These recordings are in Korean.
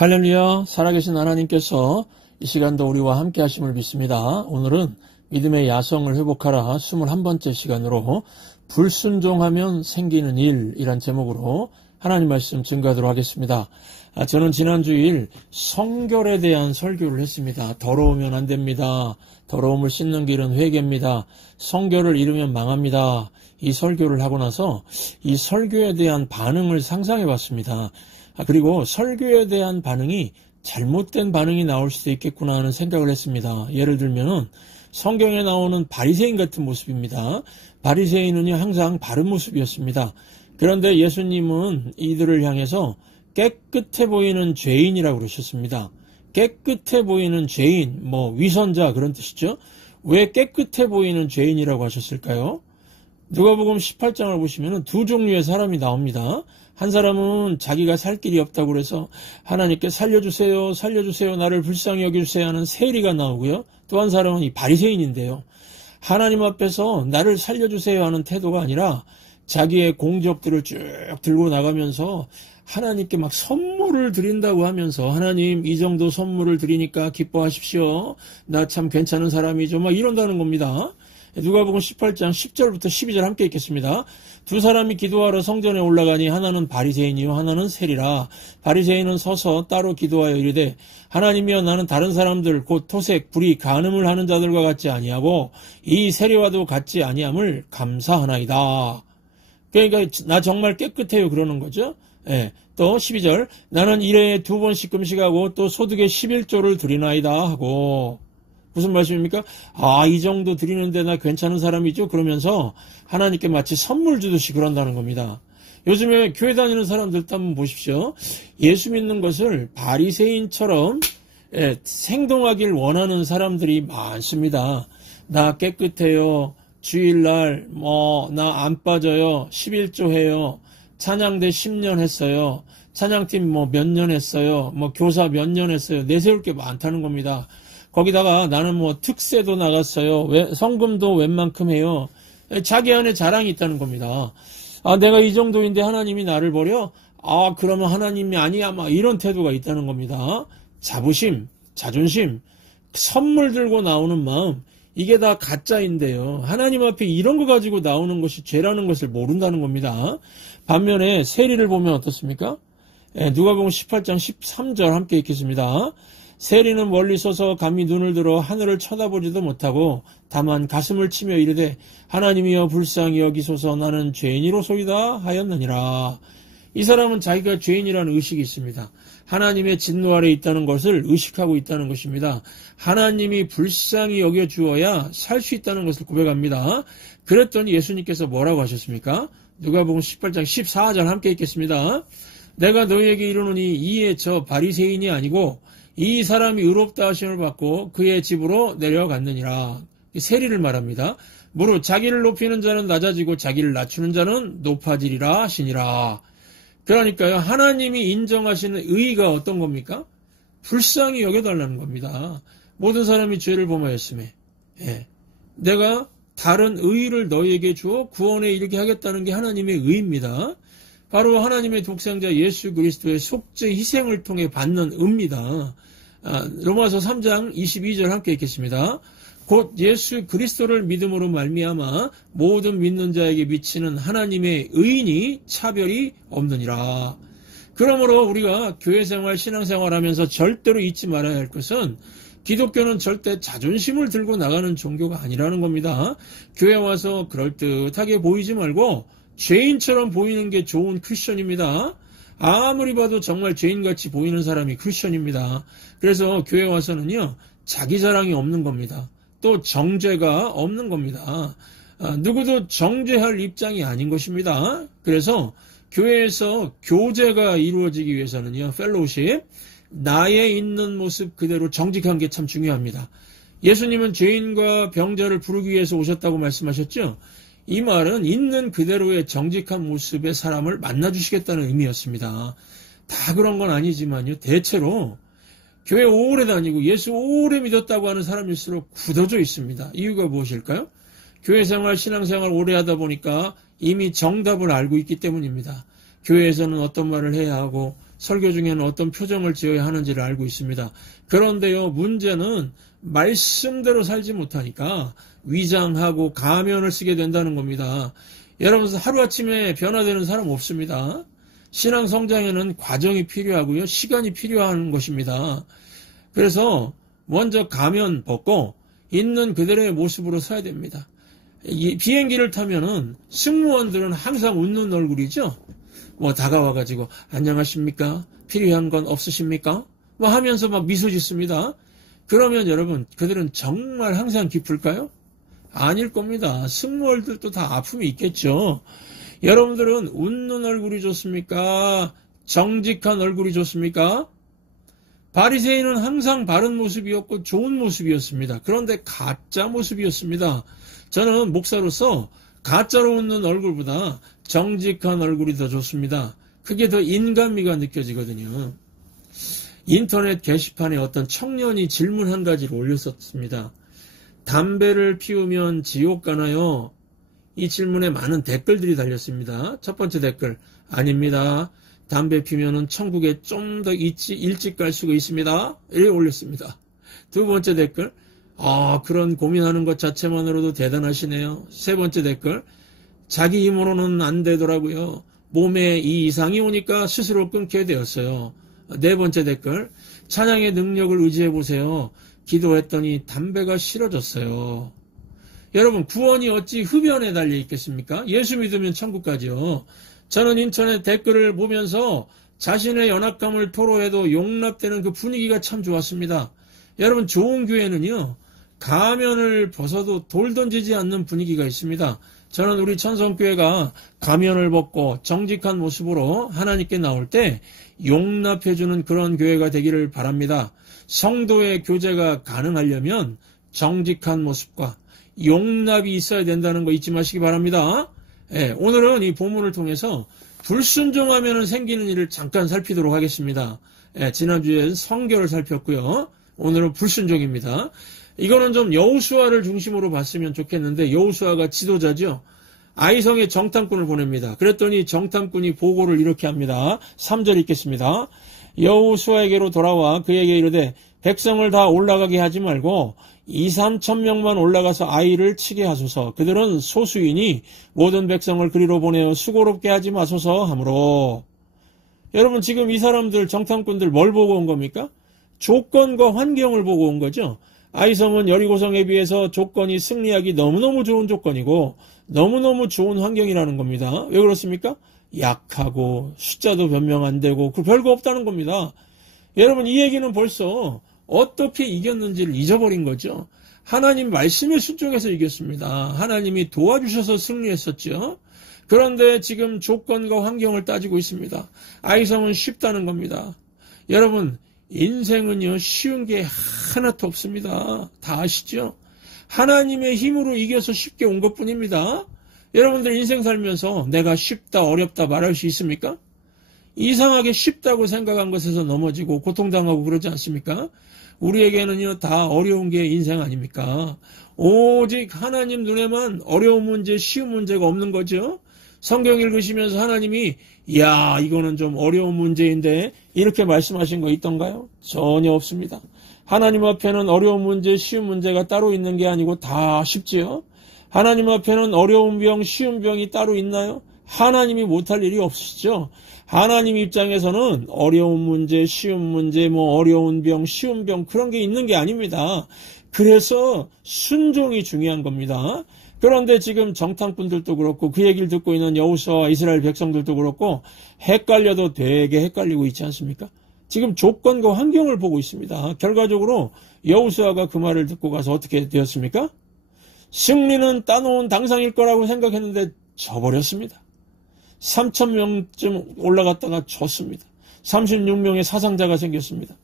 할렐루야, 살아계신 하나님께서 이 시간도 우리와 함께 하심을 믿습니다. 오늘은 믿음의 야성을 회복하라 21번째 시간으로 불순종하면 생기는 일이란 제목으로 하나님 말씀 증거하도록 하겠습니다. 저는 지난 주일 성결에 대한 설교를 했습니다. 더러우면 안 됩니다. 더러움을 씻는 길은 회개입니다. 성결을 잃으면 망합니다. 이 설교를 하고 나서 이 설교에 대한 반응을 상상해 봤습니다. 그리고 설교에 대한 반응이 잘못된 반응이 나올 수도 있겠구나 하는 생각을 했습니다. 예를 들면 성경에 나오는 바리새인 같은 모습입니다. 바리새인은요 항상 바른 모습이었습니다. 그런데 예수님은 이들을 향해서 깨끗해 보이는 죄인이라고 그러셨습니다. 깨끗해 보이는 죄인, 위선자 그런 뜻이죠. 왜 깨끗해 보이는 죄인이라고 하셨을까요? 누가복음 18장을 보시면 두 종류의 사람이 나옵니다. 한 사람은 자기가 살 길이 없다고 그래서 하나님께 살려주세요, 살려주세요, 나를 불쌍히 여겨주세요 하는 세리가 나오고요. 또 한 사람은 이 바리새인인데요. 하나님 앞에서 나를 살려주세요 하는 태도가 아니라 자기의 공적들을 쭉 들고 나가면서 하나님께 막 선물을 드린다고 하면서 하나님 이 정도 선물을 드리니까 기뻐하십시오. 나 참 괜찮은 사람이죠. 막 이런다는 겁니다. 누가복음 18장 10절부터 12절 함께 읽겠습니다. 두 사람이 기도하러 성전에 올라가니 하나는 바리새인이요 하나는 세리라. 바리새인은 서서 따로 기도하여 이르되 하나님이여 나는 다른 사람들 곧 토색, 불의, 간음을 하는 자들과 같지 아니하고 이 세리와도 같지 아니함을 감사하나이다. 그러니까 나 정말 깨끗해요 그러는 거죠. 예. 또 12절 나는 일회에 2번씩 금식하고 또 소득의 11조를 드리나이다 하고 무슨 말씀입니까? 이 정도 드리는데 나 괜찮은 사람이죠? 그러면서 하나님께 마치 선물 주듯이 그런다는 겁니다. 요즘에 교회 다니는 사람들도 한번 보십시오. 예수 믿는 것을 바리새인처럼 행동하길 원하는 사람들이 많습니다. 나 깨끗해요. 주일날 나 안 빠져요. 11조 해요. 찬양대 10년 했어요. 찬양팀 몇 년 했어요. 교사 몇 년 했어요. 내세울 게 많다는 겁니다. 거기다가 나는 특세도 나갔어요. 성금도 웬만큼 해요. 자기 안에 자랑이 있다는 겁니다. 내가 이 정도인데 하나님이 나를 버려? 그러면 하나님이 아니야. 이런 태도가 있다는 겁니다. 자부심, 자존심, 선물 들고 나오는 마음, 이게 다 가짜인데요. 하나님 앞에 이런 거 가지고 나오는 것이 죄라는 것을 모른다는 겁니다. 반면에 세리를 보면 어떻습니까? 누가복음 18장 13절 함께 읽겠습니다. 세리는 멀리 서서 감히 눈을 들어 하늘을 쳐다보지도 못하고 다만 가슴을 치며 이르되 하나님이여 불쌍히 여기소서 나는 죄인이로소이다 하였느니라. 이 사람은 자기가 죄인이라는 의식이 있습니다. 하나님의 진노 아래 있다는 것을 의식하고 있다는 것입니다. 하나님이 불쌍히 여겨주어야 살 수 있다는 것을 고백합니다. 그랬더니 예수님께서 뭐라고 하셨습니까? 누가복음 18장 14절 함께 읽겠습니다. 내가 너희에게 이르노니 이에 저 바리새인이 아니고 이 사람이 의롭다 하심을 받고 그의 집으로 내려갔느니라. 세리를 말합니다. 무릇 자기를 높이는 자는 낮아지고 자기를 낮추는 자는 높아지리라 하시니라. 그러니까요. 하나님이 인정하시는 의의가 어떤 겁니까? 불쌍히 여겨달라는 겁니다. 모든 사람이 죄를 범하였음에 내가 다른 의의를 너희에게 주어 구원에 이르게 하겠다는 게 하나님의 의의입니다. 바로 하나님의 독생자 예수 그리스도의 속죄 희생을 통해 받는 의입니다. 로마서 3장 22절 함께 읽겠습니다. 곧 예수 그리스도를 믿음으로 말미암아 모든 믿는 자에게 미치는 하나님의 의인이 차별이 없느니라. 그러므로 우리가 교회생활, 신앙생활하면서 절대로 잊지 말아야 할 것은 기독교는 절대 자존심을 들고 나가는 종교가 아니라는 겁니다. 교회 와서 그럴듯하게 보이지 말고 죄인처럼 보이는 게 좋은 크리스천입니다. 아무리 봐도 정말 죄인같이 보이는 사람이 크리스천입니다. 그래서 교회 와서는요 자기 자랑이 없는 겁니다. 또 정죄가 없는 겁니다. 누구도 정죄할 입장이 아닌 것입니다. 그래서 교회에서 교제가 이루어지기 위해서는요 펠로우십, 나의 있는 모습 그대로 정직한 게 참 중요합니다. 예수님은 죄인과 병자를 부르기 위해서 오셨다고 말씀하셨죠. 이 말은 있는 그대로의 정직한 모습의 사람을 만나주시겠다는 의미였습니다. 다 그런 건 아니지만요. 대체로 교회 오래 다니고 예수 오래 믿었다고 하는 사람일수록 굳어져 있습니다. 이유가 무엇일까요? 교회 생활, 신앙생활 오래 하다 보니까 이미 정답을 알고 있기 때문입니다. 교회에서는 어떤 말을 해야 하고 설교 중에는 어떤 표정을 지어야 하는지를 알고 있습니다. 그런데요, 문제는 말씀대로 살지 못하니까 위장하고 가면을 쓰게 된다는 겁니다. 여러분, 하루아침에 변화되는 사람 없습니다. 신앙 성장에는 과정이 필요하고요, 시간이 필요한 것입니다. 그래서 먼저 가면 벗고 있는 그대로의 모습으로 서야 됩니다. 이 비행기를 타면은 승무원들은 항상 웃는 얼굴이죠. 뭐 다가와가지고 안녕하십니까? 필요한 건 없으십니까? 뭐 하면서 막 미소 짓습니다. 그러면 여러분, 그들은 정말 항상 기쁠까요? 아닐 겁니다. 승무원들도 다 아픔이 있겠죠. 여러분들은 웃는 얼굴이 좋습니까? 정직한 얼굴이 좋습니까? 바리새인은 항상 바른 모습이었고 좋은 모습이었습니다. 그런데 가짜 모습이었습니다. 저는 목사로서 가짜로 웃는 얼굴보다 정직한 얼굴이 더 좋습니다. 그게 더 인간미가 느껴지거든요. 인터넷 게시판에 어떤 청년이 질문 한 가지를 올렸었습니다. 담배를 피우면 지옥 가나요? 이 질문에 많은 댓글들이 달렸습니다. 첫 번째 댓글, 아닙니다. 담배 피우면 천국에 좀 더 일찍 갈 수가 있습니다. 이렇게 올렸습니다. 두 번째 댓글, 그런 고민하는 것 자체만으로도 대단하시네요. 세 번째 댓글, 자기 힘으로는 안 되더라고요. 몸에 이 이상이 오니까 스스로 끊게 되었어요. 네 번째 댓글, 찬양의 능력을 의지해보세요. 기도했더니 담배가 싫어졌어요. 여러분, 구원이 어찌 흡연에 달려 있겠습니까? 예수 믿으면 천국 가죠. 저는 인터넷 댓글을 보면서 자신의 연약감을 토로해도 용납되는 그 분위기가 참 좋았습니다. 여러분, 좋은 교회는요, 가면을 벗어도 돌 던지지 않는 분위기가 있습니다. 저는 우리 천성교회가 가면을 벗고 정직한 모습으로 하나님께 나올 때 용납해주는 그런 교회가 되기를 바랍니다. 성도의 교제가 가능하려면 정직한 모습과 용납이 있어야 된다는 거 잊지 마시기 바랍니다. 예, 오늘은 이 본문을 통해서 불순종하면 생기는 일을 잠깐 살피도록 하겠습니다. 예, 지난주엔 성결을 살폈고요. 오늘은 불순종입니다. 이거는 좀 여호수아를 중심으로 봤으면 좋겠는데, 여호수아가 지도자죠. 아이성에 정탐꾼을 보냅니다. 그랬더니 정탐꾼이 보고를 이렇게 합니다. 3절 읽겠습니다. 여호수아에게로 돌아와 그에게 이르되 백성을 다 올라가게 하지 말고 2-3천 명만 올라가서 아이를 치게 하소서. 그들은 소수이니 모든 백성을 그리로 보내어 수고롭게 하지 마소서 하므로. 여러분, 지금 이 사람들 정탐꾼들 뭘 보고 온 겁니까? 조건과 환경을 보고 온 거죠. 아이성은 여리고성에 비해서 조건이 승리하기 너무너무 좋은 조건이고 너무너무 좋은 환경이라는 겁니다. 왜 그렇습니까? 약하고 숫자도 변명 안 되고 그 별거 없다는 겁니다. 여러분, 이 얘기는 벌써 어떻게 이겼는지를 잊어버린 거죠. 하나님 말씀에 순종해서 이겼습니다. 하나님이 도와주셔서 승리했었죠. 그런데 지금 조건과 환경을 따지고 있습니다. 아이성은 쉽다는 겁니다. 여러분, 인생은요, 쉬운 게 하나도 없습니다. 다 아시죠? 하나님의 힘으로 이겨서 쉽게 온 것뿐입니다. 여러분들 인생 살면서 내가 쉽다, 어렵다 말할 수 있습니까? 이상하게 쉽다고 생각한 것에서 넘어지고 고통당하고 그러지 않습니까? 우리에게는요, 다 어려운 게 인생 아닙니까? 오직 하나님 눈에만 어려운 문제, 쉬운 문제가 없는 거죠. 성경 읽으시면서 하나님이 이거는 좀 어려운 문제인데 이렇게 말씀하신 거 있던가요? 전혀 없습니다. 하나님 앞에는 어려운 문제, 쉬운 문제가 따로 있는 게 아니고 다 쉽지요. 하나님 앞에는 어려운 병, 쉬운 병이 따로 있나요? 하나님이 못할 일이 없으시죠. 하나님 입장에서는 어려운 문제, 쉬운 문제, 어려운 병, 쉬운 병 그런 게 있는 게 아닙니다. 그래서 순종이 중요한 겁니다. 그런데 지금 정탐꾼들도 그렇고 그 얘기를 듣고 있는 여호수아와 이스라엘 백성들도 그렇고 헷갈려도 되게 헷갈리고 있지 않습니까? 지금 조건과 환경을 보고 있습니다. 결과적으로 여호수아가 그 말을 듣고 가서 어떻게 되었습니까? 승리는 따놓은 당상일 거라고 생각했는데 져버렸습니다. 3,000명쯤 올라갔다가 졌습니다. 36명의 사상자가 생겼습니다.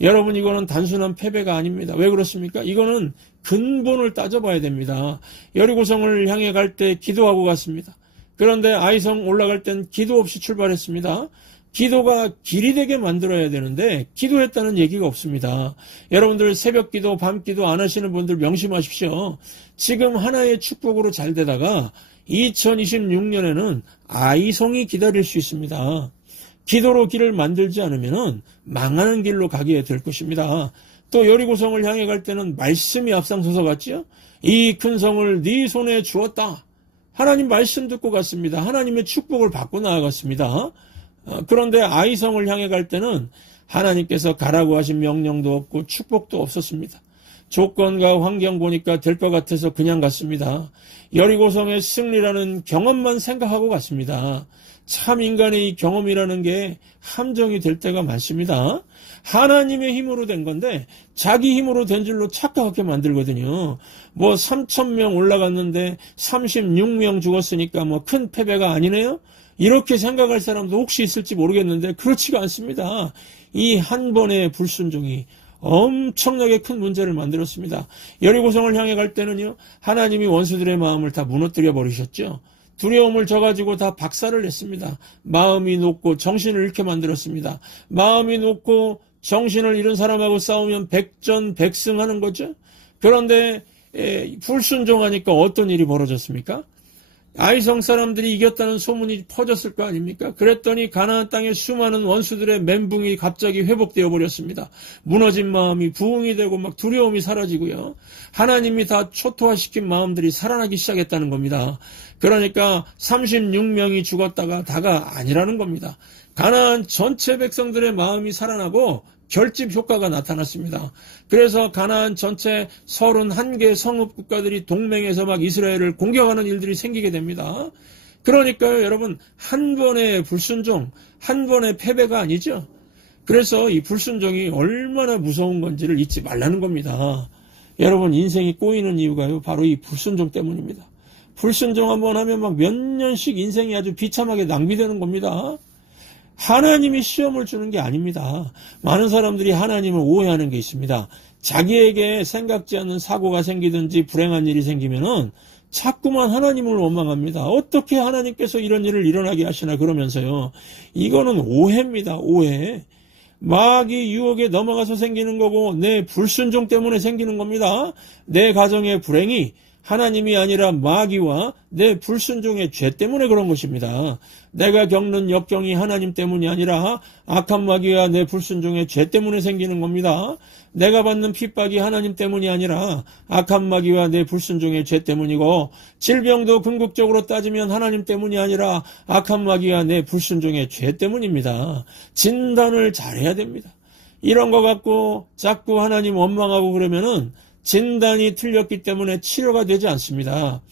여러분, 이거는 단순한 패배가 아닙니다. 왜 그렇습니까? 이거는 근본을 따져봐야 됩니다. 여리고성을 향해 갈 때 기도하고 갔습니다. 그런데 아이성 올라갈 땐 기도 없이 출발했습니다. 기도가 길이 되게 만들어야 되는데 기도했다는 얘기가 없습니다. 여러분들 새벽 기도, 밤 기도 안 하시는 분들 명심하십시오. 지금 하나의 축복으로 잘 되다가 2026년에는 아이성이 기다릴 수 있습니다. 기도로 길을 만들지 않으면 망하는 길로 가게 될 것입니다. 또 여리고성을 향해 갈 때는 말씀이 앞장서서 갔지요. 이 큰 성을 네 손에 주었다. 하나님 말씀 듣고 갔습니다. 하나님의 축복을 받고 나아갔습니다. 그런데 아이성을 향해 갈 때는 하나님께서 가라고 하신 명령도 없고 축복도 없었습니다. 조건과 환경 보니까 될 것 같아서 그냥 갔습니다. 여리고성의 승리라는 경험만 생각하고 갔습니다. 참 인간의 이 경험이라는 게 함정이 될 때가 많습니다. 하나님의 힘으로 된 건데 자기 힘으로 된 줄로 착각하게 만들거든요. 뭐 3,000명 올라갔는데 36명 죽었으니까 뭐 큰 패배가 아니네요. 이렇게 생각할 사람도 혹시 있을지 모르겠는데 그렇지가 않습니다. 이 한 번의 불순종이 엄청나게 큰 문제를 만들었습니다. 여리고성을 향해 갈 때는요, 하나님이 원수들의 마음을 다 무너뜨려 버리셨죠. 두려움을 져가지고 다 박살을 냈습니다. 마음이 높고 정신을 잃게 만들었습니다. 마음이 높고 정신을 잃은 사람하고 싸우면 백전백승하는 거죠. 그런데 불순종하니까 어떤 일이 벌어졌습니까? 아이성 사람들이 이겼다는 소문이 퍼졌을 거 아닙니까? 그랬더니 가나안 땅의 수많은 원수들의 멘붕이 갑자기 회복되어 버렸습니다. 무너진 마음이 부흥이 되고 막 두려움이 사라지고요. 하나님이 다 초토화시킨 마음들이 살아나기 시작했다는 겁니다. 그러니까 36명이 죽었다가 다가 아니라는 겁니다. 가나안 전체 백성들의 마음이 살아나고 결집 효과가 나타났습니다. 그래서 가나안 전체 31개 성읍 국가들이 동맹해서 막 이스라엘을 공격하는 일들이 생기게 됩니다. 그러니까요, 여러분, 한 번의 불순종, 한 번의 패배가 아니죠. 그래서 이 불순종이 얼마나 무서운 건지를 잊지 말라는 겁니다. 여러분, 인생이 꼬이는 이유가요, 바로 이 불순종 때문입니다. 불순종 한번 하면 막 몇 년씩 인생이 아주 비참하게 낭비되는 겁니다. 하나님이 시험을 주는 게 아닙니다. 많은 사람들이 하나님을 오해하는 게 있습니다. 자기에게 생각지 않는 사고가 생기든지 불행한 일이 생기면은 자꾸만 하나님을 원망합니다. 어떻게 하나님께서 이런 일을 일어나게 하시나 그러면서요. 이거는 오해입니다. 오해. 마귀 유혹에 넘어가서 생기는 거고 내 불순종 때문에 생기는 겁니다. 내 가정의 불행이 하나님이 아니라 마귀와 내 불순종의 죄 때문에 그런 것입니다. 내가 겪는 역경이 하나님 때문이 아니라 악한 마귀와 내 불순종의 죄 때문에 생기는 겁니다. 내가 받는 핍박이 하나님 때문이 아니라 악한 마귀와 내 불순종의 죄 때문이고, 질병도 궁극적으로 따지면 하나님 때문이 아니라 악한 마귀와 내 불순종의 죄 때문입니다. 진단을 잘해야 됩니다. 이런 거 갖고 자꾸 하나님 원망하고 그러면은 진단이 틀렸기 때문에 치료가 되지 않습니다.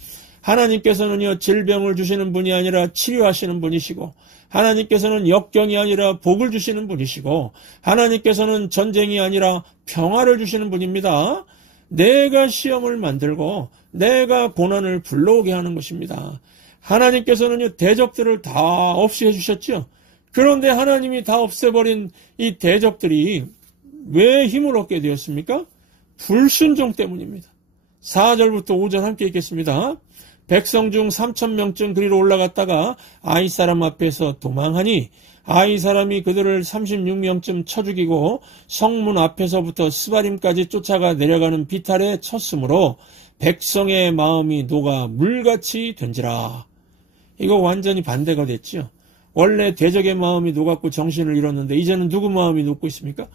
하나님께서는요, 질병을 주시는 분이 아니라 치료하시는 분이시고, 하나님께서는 역경이 아니라 복을 주시는 분이시고, 하나님께서는 전쟁이 아니라 평화를 주시는 분입니다. 내가 시험을 만들고 내가 고난을 불러오게 하는 것입니다. 하나님께서는요, 대적들을 다 없이 해주셨죠. 그런데 하나님이 다 없애버린 이 대적들이 왜 힘을 얻게 되었습니까? 불순종 때문입니다. 4절부터 5절 함께 읽겠습니다. 백성 중 3,000명쯤 그리로 올라갔다가 아이 사람 앞에서 도망하니 아이 사람이 그들을 36명쯤 쳐 죽이고 성문 앞에서부터 스바림까지 쫓아가 내려가는 비탈에 쳤으므로 백성의 마음이 녹아 물같이 된지라. 이거 완전히 반대가 됐죠. 원래 대적의 마음이 녹았고 정신을 잃었는데 이제는 누구 마음이 녹고 있습니까?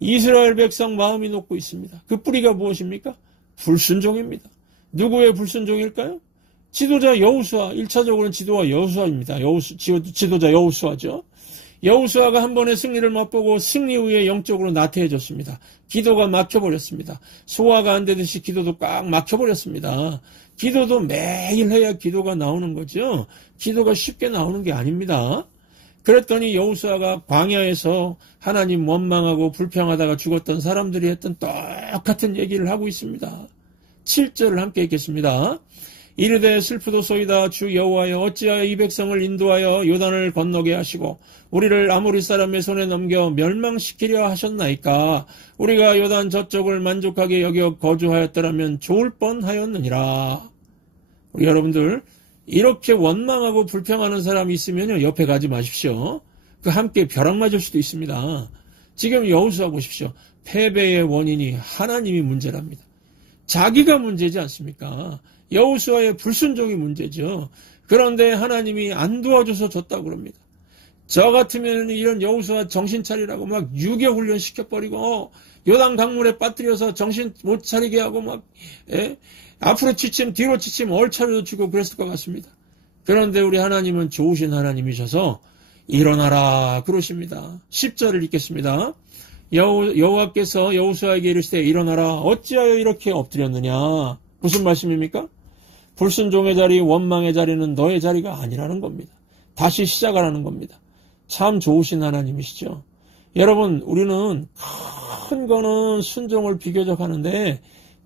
이스라엘 백성 마음이 녹고 있습니다. 그 뿌리가 무엇입니까? 불순종입니다. 누구의 불순종일까요? 지도자 여호수아, 1차적으로는 지도자 여호수아입니다. 지도자 여호수아죠. 여호수아가 한 번의 승리를 맛보고 승리 후에 영적으로 나태해졌습니다. 기도가 막혀버렸습니다. 소화가 안 되듯이 기도도 꽉 막혀버렸습니다. 기도도 매일 해야 기도가 나오는 거죠. 기도가 쉽게 나오는 게 아닙니다. 그랬더니 여호수아가 광야에서 하나님 원망하고 불평하다가 죽었던 사람들이 했던 똑같은 얘기를 하고 있습니다. 7절을 함께 읽겠습니다. 이르되 슬프도소이다. 주 여호와여, 어찌하여 이 백성을 인도하여 요단을 건너게 하시고 우리를 아모리 사람의 손에 넘겨 멸망시키려 하셨나이까. 우리가 요단 저쪽을 만족하게 여겨 거주하였더라면 좋을 뻔하였느니라. 우리 여러분들, 이렇게 원망하고 불평하는 사람이 있으면 옆에 가지 마십시오. 그 함께 벼락 맞을 수도 있습니다. 지금 여호수아 보십시오. 패배의 원인이 하나님이 문제랍니다. 자기가 문제지 않습니까? 여호수아의 불순종이 문제죠. 그런데 하나님이 안 도와줘서 졌다고 그럽니다. 저 같으면 이런 여호수아 정신 차리라고 막 유교 훈련 시켜버리고 요단 강물에 빠뜨려서 정신 못 차리게 하고 막 앞으로 지침 뒤로 지침 얼차려도 주고 그랬을 것 같습니다. 그런데 우리 하나님은 좋으신 하나님이셔서 일어나라 그러십니다. 10절을 읽겠습니다. 여호와께서 여호수아에게 이르시되 일어나라 어찌하여 이렇게 엎드렸느냐. 무슨 말씀입니까? 불순종의 자리, 원망의 자리는 너의 자리가 아니라는 겁니다. 다시 시작하라는 겁니다. 참 좋으신 하나님이시죠. 여러분, 우리는 큰 거는 순종을 비교적 하는데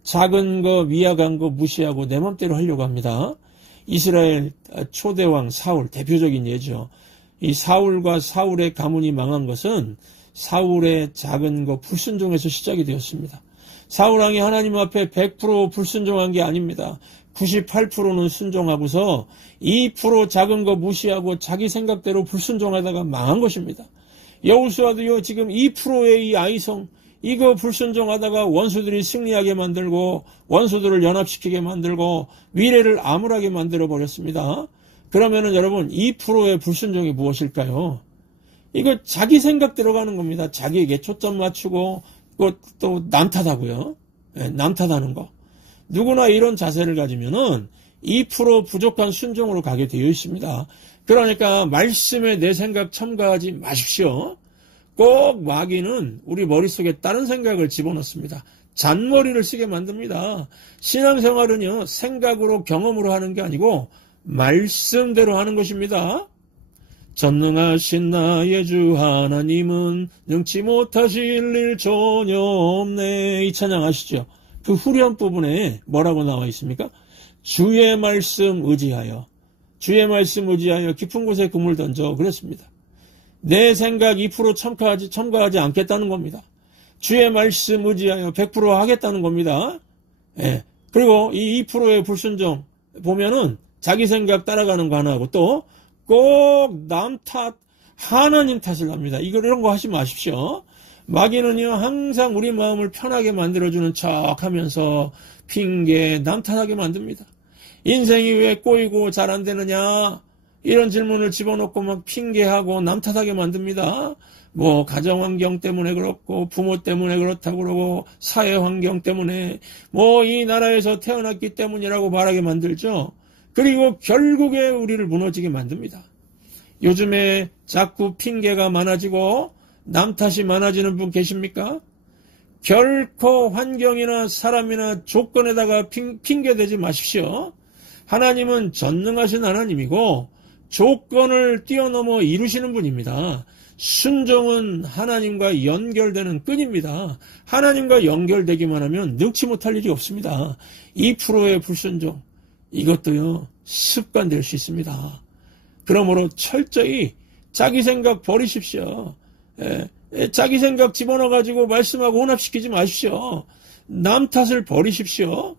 작은 거, 미약한 거 무시하고 내 맘대로 하려고 합니다. 이스라엘 초대왕 사울, 대표적인 예죠. 이 사울과 사울의 가문이 망한 것은 사울의 작은 거 불순종에서 시작이 되었습니다. 사울왕이 하나님 앞에 100% 불순종한 게 아닙니다. 98%는 순종하고서 2% 작은 거 무시하고 자기 생각대로 불순종하다가 망한 것입니다. 여호수아도요, 지금 2%의 이 아이성, 이거 불순종하다가 원수들이 승리하게 만들고 원수들을 연합시키게 만들고 미래를 암울하게 만들어 버렸습니다. 그러면은 여러분 2%의 불순종이 무엇일까요? 이거 자기 생각대로 가는 겁니다. 자기에게 초점 맞추고 또 남 탓하고요. 남 탓하는 거. 누구나 이런 자세를 가지면은 2% 부족한 순종으로 가게 되어 있습니다. 그러니까 말씀에 내 생각 첨가하지 마십시오. 꼭 마귀는 우리 머릿속에 다른 생각을 집어넣습니다. 잔머리를 쓰게 만듭니다. 신앙생활은요, 생각으로 경험으로 하는 게 아니고 말씀대로 하는 것입니다. 전능하신 나의 주 하나님은 능치 못하실 일 전혀 없네. 이 찬양 아시죠? 그 후렴 부분에 뭐라고 나와 있습니까? 주의 말씀 의지하여 깊은 곳에 그물 던져 그랬습니다. 내 생각 2% 첨가하지 않겠다는 겁니다. 주의 말씀 의지하여 100% 하겠다는 겁니다. 예. 그리고 이 2%의 불순종 보면은 자기 생각 따라가는 거 하나하고 또 꼭 남 탓, 하나님 탓을 합니다. 이런 거 하지 마십시오. 마귀는요, 항상 우리 마음을 편하게 만들어주는 척 하면서 핑계, 남 탓하게 만듭니다. 인생이 왜 꼬이고 잘 안 되느냐? 이런 질문을 집어넣고 막 핑계하고 남 탓하게 만듭니다. 뭐, 가정환경 때문에 그렇고, 부모 때문에 그렇다고 그러고, 사회환경 때문에, 뭐, 이 나라에서 태어났기 때문이라고 말하게 만들죠. 그리고 결국에 우리를 무너지게 만듭니다. 요즘에 자꾸 핑계가 많아지고 남 탓이 많아지는 분 계십니까? 결코 환경이나 사람이나 조건에다가 핑계대지 마십시오. 하나님은 전능하신 하나님이고 조건을 뛰어넘어 이루시는 분입니다. 순종은 하나님과 연결되는 끈입니다. 하나님과 연결되기만 하면 능치 못할 일이 없습니다. 2%의 불순종, 이것도요, 습관될 수 있습니다. 그러므로 철저히 자기 생각 버리십시오. 자기 생각 집어넣어가지고 말씀하고 혼합시키지 마십시오. 남 탓을 버리십시오.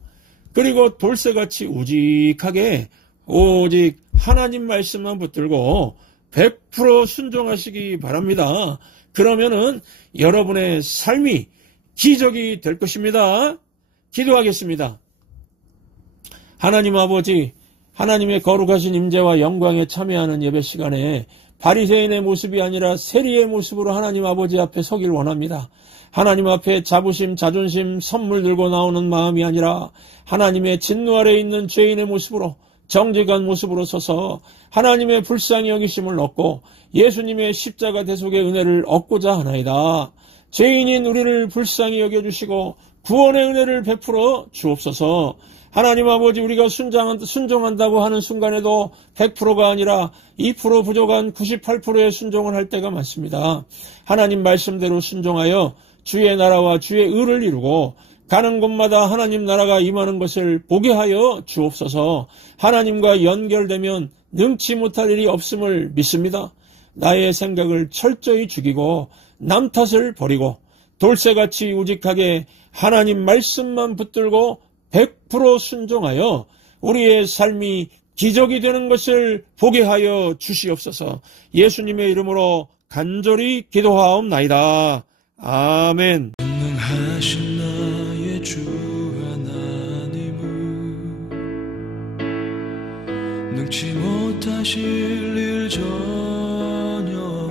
그리고 돌쇠같이 우직하게 오직 하나님 말씀만 붙들고 100% 순종하시기 바랍니다. 그러면은 여러분의 삶이 기적이 될 것입니다. 기도하겠습니다. 하나님 아버지, 하나님의 거룩하신 임재와 영광에 참여하는 예배 시간에 바리새인의 모습이 아니라 세리의 모습으로 하나님 아버지 앞에 서길 원합니다. 하나님 앞에 자부심, 자존심, 선물 들고 나오는 마음이 아니라 하나님의 진노 아래 있는 죄인의 모습으로 정직한 모습으로 서서 하나님의 불쌍히 여기심을 얻고 예수님의 십자가 대속의 은혜를 얻고자 하나이다. 죄인인 우리를 불쌍히 여겨주시고 구원의 은혜를 베풀어 주옵소서. 하나님 아버지, 우리가 순종한다고 하는 순간에도 100%가 아니라 2% 부족한 98%의 순종을 할 때가 많습니다. 하나님 말씀대로 순종하여 주의 나라와 주의 의를 이루고 가는 곳마다 하나님 나라가 임하는 것을 보게 하여 주옵소서. 하나님과 연결되면 능치 못할 일이 없음을 믿습니다. 나의 생각을 철저히 죽이고 남 탓을 버리고 돌쇠같이 우직하게 하나님 말씀만 붙들고 100% 순종하여 우리의 삶이 기적이 되는 것을 보게 하여 주시옵소서. 예수님의 이름으로 간절히 기도하옵나이다. 아멘. 전능하신 나의 주 하나님은 능치 못하실 일 전혀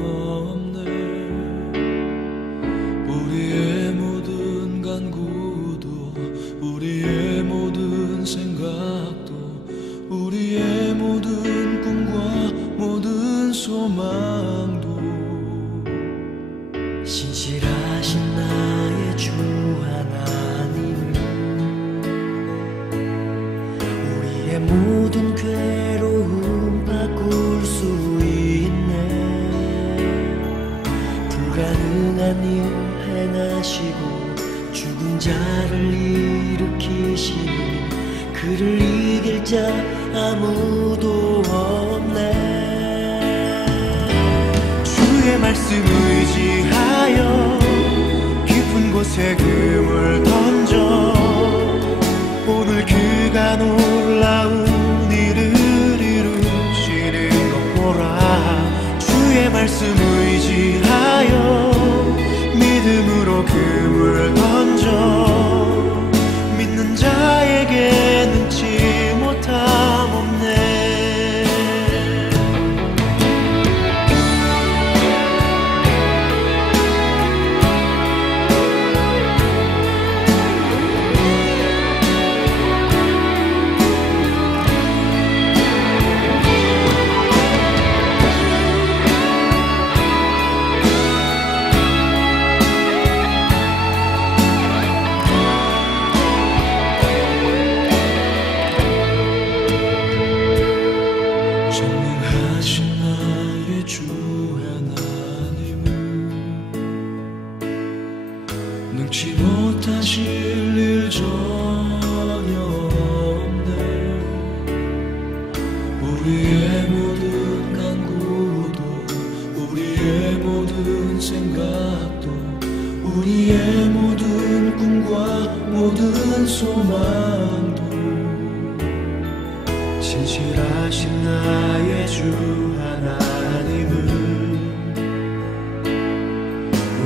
행하시고 죽은 자를 일으키시니 그를 이길 자 아무도 없네. 주의 말씀 의지하여 깊은 곳에 금을 던져 오늘 그가 놀라운 일을 이루시는 것 보라. 주의 말씀 의지하여 믿음으로 금을 던져 믿는 자에게 능치 못함 없네. 전능하신 나의 주 하나님은 능치 못하실 일 전혀 없네. 우리의 모든 간구도 우리의 모든 생각도 우리의 모든 꿈과 모든 소망도 진실하신 나의 주 하나님은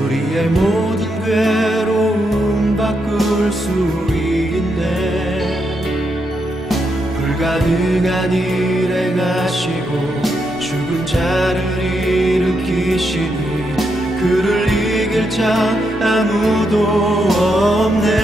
우리의 모든 괴로움 바꿀 수 있네. 불가능한 일 행하시고 죽은 자를 일으키시니 그를 이길 자 아무도 없네.